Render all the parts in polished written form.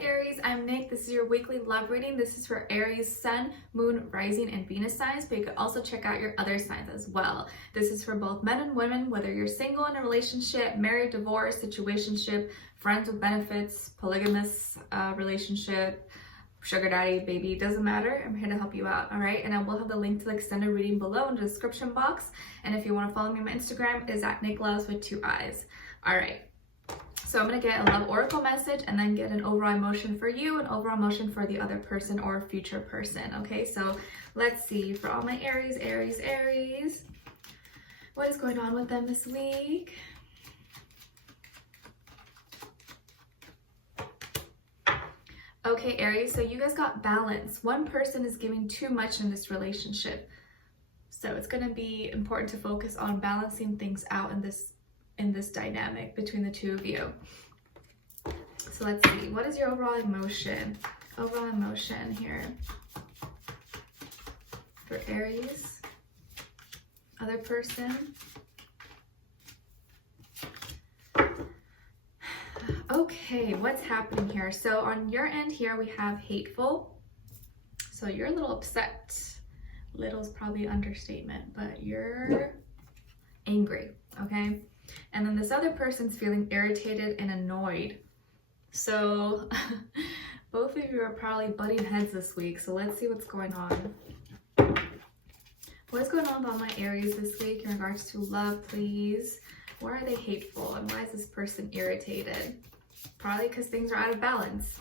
Aries, I'm Nick. This is your weekly love reading. This is for Aries, Sun, Moon, Rising, and Venus signs, but you can also check out your other signs as well. This is for both men and women, whether you're single in a relationship, married, divorced, situationship, friends with benefits, polygamous relationship, sugar daddy, baby, doesn't matter. I'm here to help you out, all right? And I will have the link to the extended reading below in the description box. And if you want to follow me on my Instagram, it is at Nicloves with 2 eyes. All right. So I'm going to get a love oracle message and then get an overall emotion for you, an overall emotion for the other person or future person. Okay, so let's see for all my Aries, what is going on with them this week? Okay, Aries, so you guys got balance. One person is giving too much in this relationship. So it's going to be important to focus on balancing things out in this dynamic between the two of you. So let's see, what is your overall emotion? Overall emotion here for Aries, other person. Okay, what's happening here? So on your end here, we have hateful. So you're a little upset. Little is probably an understatement, but you're angry, okay? And then this other person's feeling irritated and annoyed. So both of you are probably butting heads this week. So let's see what's going on. What's going on with all my Aries this week in regards to love, please? Why are they hateful and why is this person irritated? Probably because things are out of balance.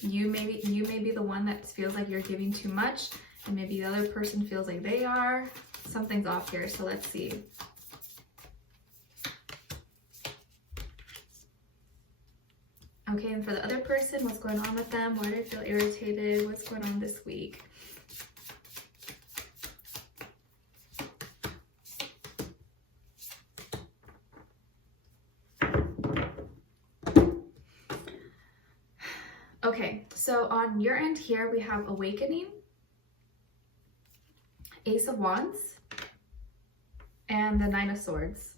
You may be the one that feels like you're giving too much, and maybe the other person feels like they are. Something's off here. So let's see. Okay, and for the other person, what's going on with them? Why do they feel irritated? What's going on this week? Okay, so on your end here, we have awakening, Ace of Wands, and the 9 of Swords.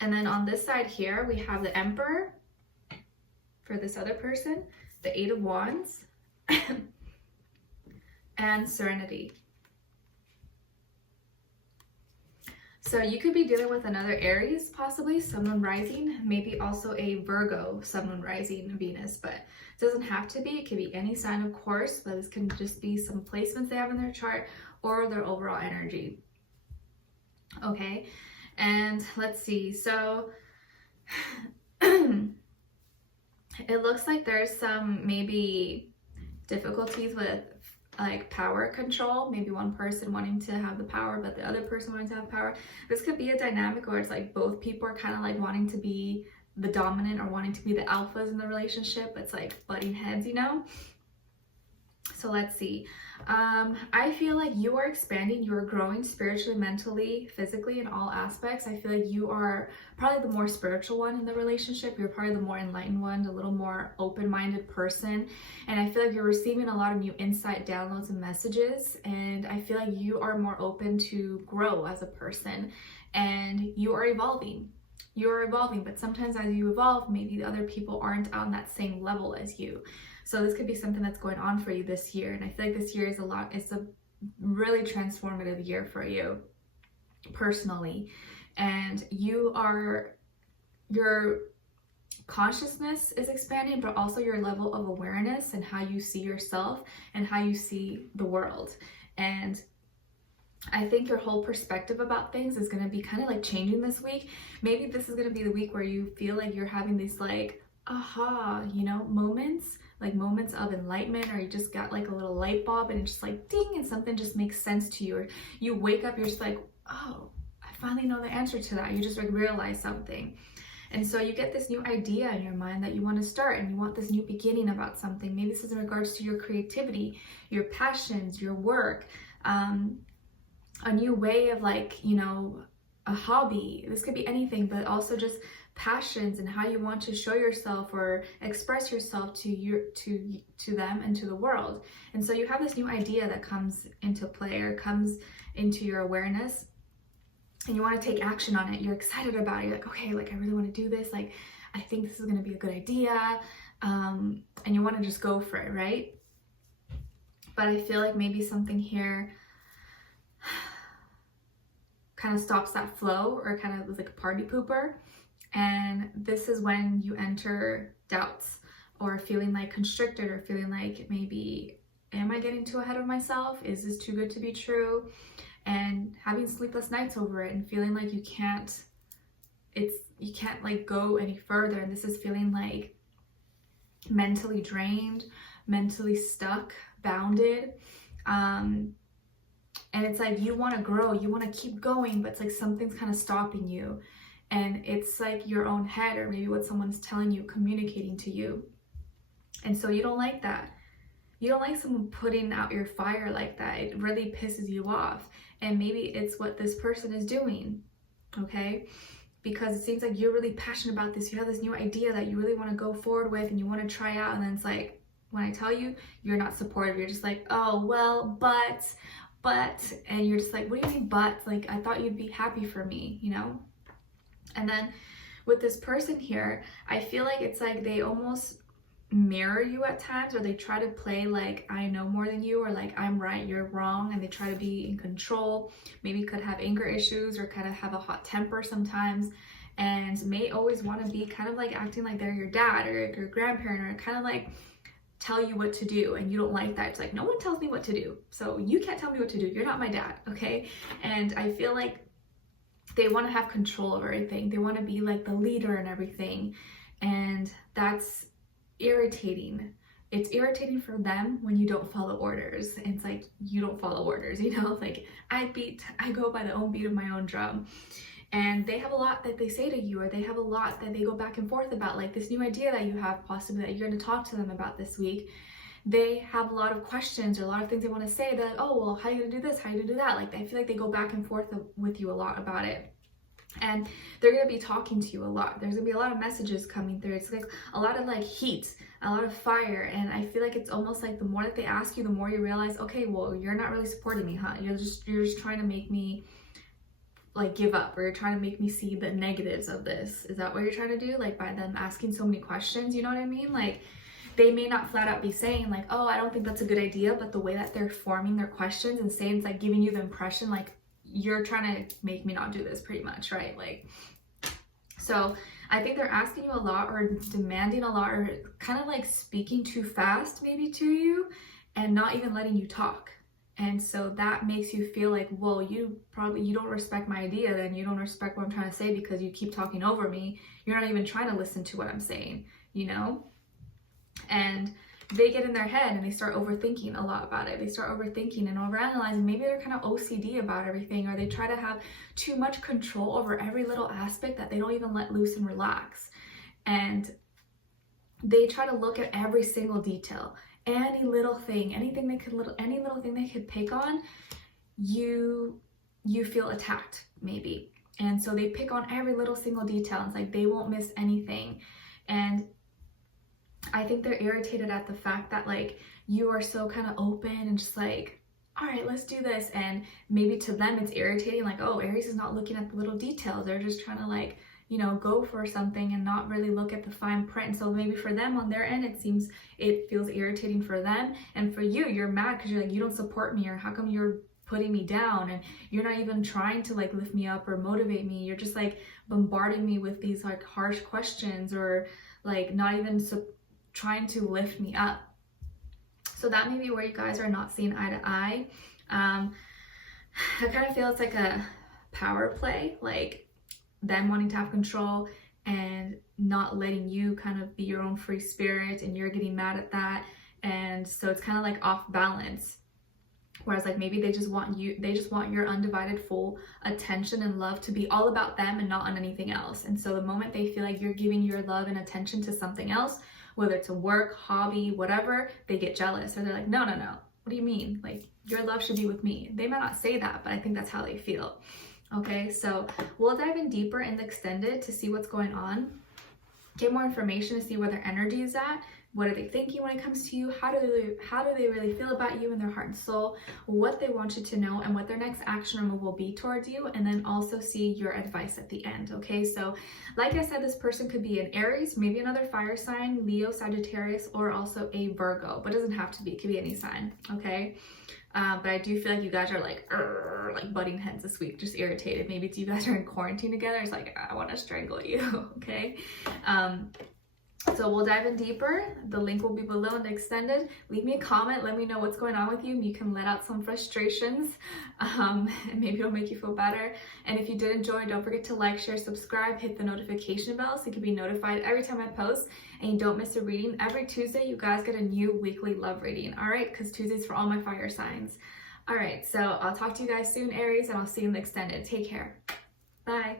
And then on this side here, we have the Emperor for this other person, the 8 of Wands, and Serenity. So you could be dealing with another Aries, possibly, Sun, Moon, Rising, maybe also a Virgo, Sun, Moon, Rising, Venus, but it doesn't have to be. It could be any sign, of course, but this can just be some placements they have in their chart or their overall energy. Okay. And let's see, so it looks like there's some maybe difficulties with like power control, maybe one person wanting to have the power but the other person wanting to have power. This could be a dynamic where it's like both people are kind of like wanting to be the dominant or wanting to be the alphas in the relationship. It's like butting heads, you know. So let's see. I feel like you are expanding, you are growing spiritually, mentally, physically, in all aspects. I feel like you are probably the more spiritual one in the relationship. You're probably the more enlightened one, the little more open-minded person. And I feel like you're receiving a lot of new insight, downloads, and messages. And I feel like you are more open to grow as a person. And you are evolving. You're evolving, but sometimes as you evolve, maybe the other people aren't on that same level as you. So this could be something that's going on for you this year. And I feel like this year is it's a really transformative year for you personally. And your consciousness is expanding, but also your level of awareness and how you see yourself and how you see the world. And I think your whole perspective about things is going to be kind of like changing this week. Maybe this is going to be the week where you feel like you're having these like aha, you know, moments, like moments of enlightenment, or you just got like a little light bulb and it's just like ding, and something just makes sense to you, or you wake up, you're just like, oh, I finally know the answer to that. You just like realize something. And so you get this new idea in your mind that you want to start, and you want this new beginning about something. Maybe this is in regards to your creativity, your passions, your work, a new way of like, you know, a hobby. This could be anything, but also just passions and how you want to show yourself or express yourself to them and to the world. And so you have this new idea that comes into play or comes into your awareness. and you want to take action on it. You're excited about it. You're like, okay, like I really want to do this. Like, I think this is going to be a good idea. And you want to just go for it, right? But I feel like maybe something here kind of stops that flow, or kind of is like a party pooper. And this is when you enter doubts, or feeling like constricted, or feeling like maybe, am I getting too ahead of myself? Is this too good to be true? And having sleepless nights over it, and feeling like you can't like go any further. And this is feeling like mentally drained, mentally stuck, bounded. And it's like you want to grow, you want to keep going, but it's like something's kind of stopping you. And it's like your own head, or maybe what someone's telling you, communicating to you. And so you don't like that. You don't like someone putting out your fire like that. It really pisses you off. And maybe it's what this person is doing, okay? Because it seems like you're really passionate about this. You have this new idea that you really want to go forward with, and you want to try out. And then it's like, when I tell you, you're not supportive. You're just like, oh, well, but, and you're just like, what do you mean, but? Like, I thought you'd be happy for me, you know? And then with this person here, I feel like it's like they almost mirror you at times, or they try to play like I know more than you, or like I'm right, you're wrong, and they try to be in control. Maybe could have anger issues, or kind of have a hot temper sometimes, and may always want to be kind of like acting like they're your dad or your grandparent, or kind of like tell you what to do, and you don't like that. It's like, no one tells me what to do, so you can't tell me what to do. You're not my dad, okay? And I feel like they want to have control of everything. They want to be like the leader and everything, and that's irritating. It's irritating for them when you don't follow orders. It's like, you don't follow orders, you know? Like, I go by the own beat of my own drum. And they have a lot that they say to you, or they have a lot that they go back and forth about, like this new idea that you have possibly that you're going to talk to them about this week. They have a lot of questions, or a lot of things they want to say. They're like, oh, well, how are you going to do this? How are you going to do that? Like, I feel like they go back and forth with you a lot about it. And they're going to be talking to you a lot. There's going to be a lot of messages coming through. It's like a lot of like heat, a lot of fire. And I feel like it's almost like the more that they ask you, the more you realize, okay, well, you're not really supporting me, huh? You're just trying to make me like give up, or you're trying to make me see the negatives of this. Is that what you're trying to do? Like, by them asking so many questions, you know what I mean? Like, they may not flat out be saying like, oh, I don't think that's a good idea, but the way that they're forming their questions and saying, it's like giving you the impression like you're trying to make me not do this, pretty much, right? Like, so I think they're asking you a lot, or demanding a lot, or kind of like speaking too fast maybe to you, and not even letting you talk. And so that makes you feel like, well, you don't respect my idea, then you don't respect what I'm trying to say, because you keep talking over me. You're not even trying to listen to what I'm saying, you know? And they get in their head and they start overthinking a lot about it. They start overthinking and overanalyzing. Maybe they're kind of OCD about everything, or they try to have too much control over every little aspect that they don't even let loose and relax. And they try to look at every single detail, any little thing, any little thing they could pick on, you feel attacked maybe. And so they pick on every little single detail. It's like they won't miss anything. And I think they're irritated at the fact that like you are so kind of open and just like, all right, let's do this. And maybe to them it's irritating, like, oh, Aries is not looking at the little details. They're just trying to like, you know, go for something and not really look at the fine print. And so maybe for them on their end, it feels irritating for them. And for you, you're mad because you're like, you don't support me, or how come you're putting me down, and you're not even trying to like lift me up or motivate me. You're just like bombarding me with these like harsh questions, or like not even trying to lift me up. So that may be where you guys are not seeing eye to eye. I kind of feel it's like a power play, like them wanting to have control and not letting you kind of be your own free spirit, and you're getting mad at that. And so it's kind of like off balance. Whereas like maybe they just want your undivided full attention and love to be all about them and not on anything else. And so the moment they feel like you're giving your love and attention to something else, whether it's a work, hobby, whatever, they get jealous, or they're like, no, what do you mean? Like, your love should be with me. They might not say that, but I think that's how they feel. Okay, so we'll dive in deeper in the extended to see what's going on, get more information to see where their energy is at. What are they thinking when it comes to you? How do they really feel about you in their heart and soul? What they want you to know, and what their next action or move will be towards you. And then also see your advice at the end. Okay, so like I said, this person could be an Aries, maybe another fire sign, Leo, Sagittarius, or also a Virgo, but it doesn't have to be. It could be any sign. Okay. But I do feel like you guys are like butting heads this week, just irritated. Maybe it's you guys are in quarantine together. It's like, I want to strangle you. Okay. So we'll dive in deeper. The link will be below in the extended. Leave me a comment. Let me know what's going on with you. You can let out some frustrations, and maybe it'll make you feel better. And if you did enjoy, don't forget to like, share, subscribe, hit the notification bell so you can be notified every time I post and you don't miss a reading. Every Tuesday, you guys get a new weekly love reading. All right, because Tuesday's for all my fire signs. All right, so I'll talk to you guys soon, Aries, and I'll see you in the extended. Take care. Bye.